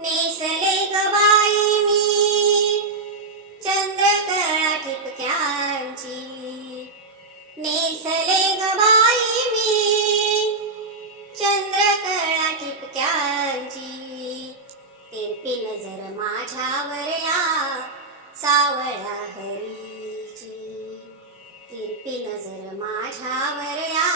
नेसले गबाई मी. चंद्रकळा ठिपक्यांची नेसले गबाई मी. चंद्रकळा ठिपक्यांची तिरपी नजर माझ्यावर या सावळ्या हरीची. तिरपी नजर माझ्यावर या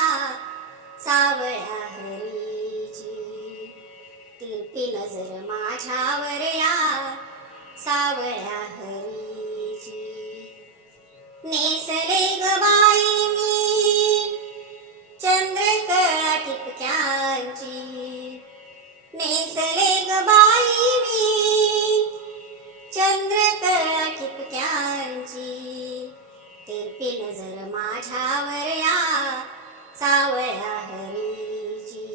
तिरपी नजर माझ्यावर या. सावळ्या हरीची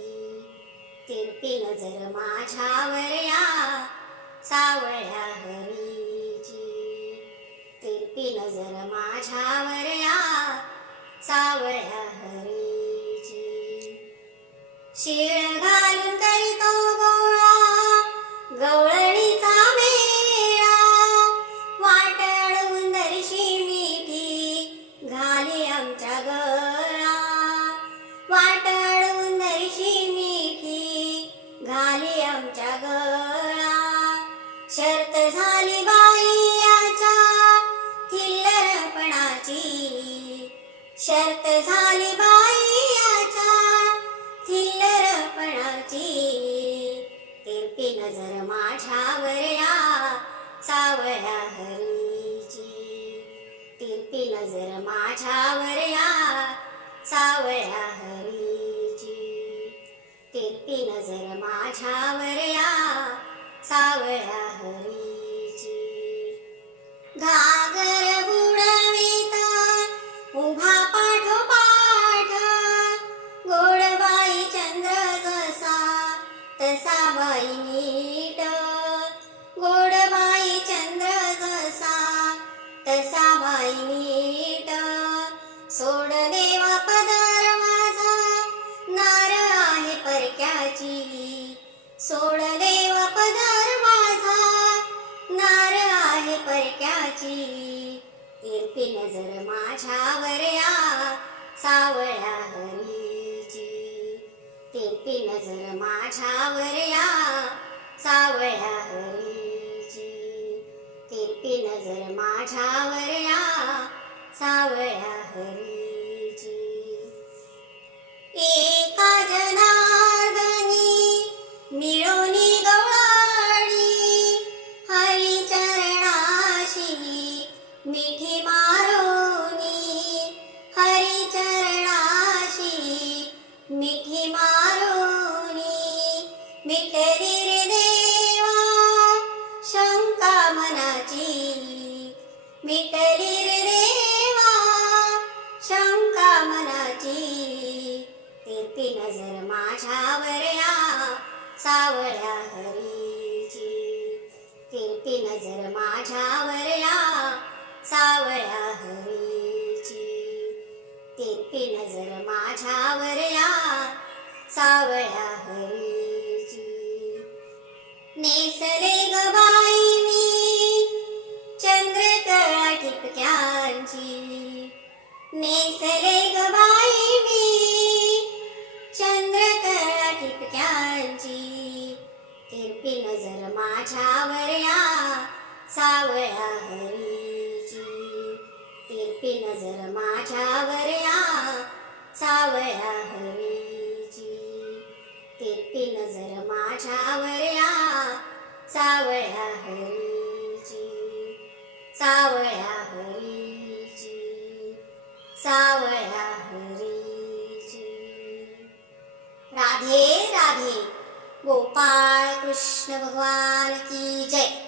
तिरपी नजर माझ्यावर या. सावळ्या हरीची तिरपी नजर माझ्यावर या. सावळ्या हरीची शिळ शर्त झाली बाईयाच्या थिल्लरपणाची तिरपी नजर माझ्यावर या सावळ्या हरीची. तिरपी नजर माझ्यावर या सावळ्या हरीची. तिरपी नजर माझ्यावर या सावळ्या हरी सोड देव पदार माझा. नार आहे परक्याची. तिरपी नजर माझ्यावर या. सावळ्या हरीची. तिरपी नजर माझ्यावर या. सावळ्या हरीची. तिरपी नजर माझ्यावर या. सावळ्या हरी मिटली रे देवा शंका मनाची. तिरपी नजर माझ्यावर या सावळ्या हरीची. तिरपी नजर माझ्यावर या सावळ्या हरीची. तिरपी नजर माझ्यावर या सावळ्या हरीची. नेसले नेसले ग बाई मी चंद्रकळा ठिपक्यांची तिरपी नजर माझ्यावर या सावळ्या हरीची. तिरपी नजर माझ्यावर या सावळ्या हरीची. तिरपी नजर माझ्यावर या सावळ्या हरीची. सावळ्या सावळ्या हरीची राधे राधे। गोपाळ कृष्ण भगवान की जय।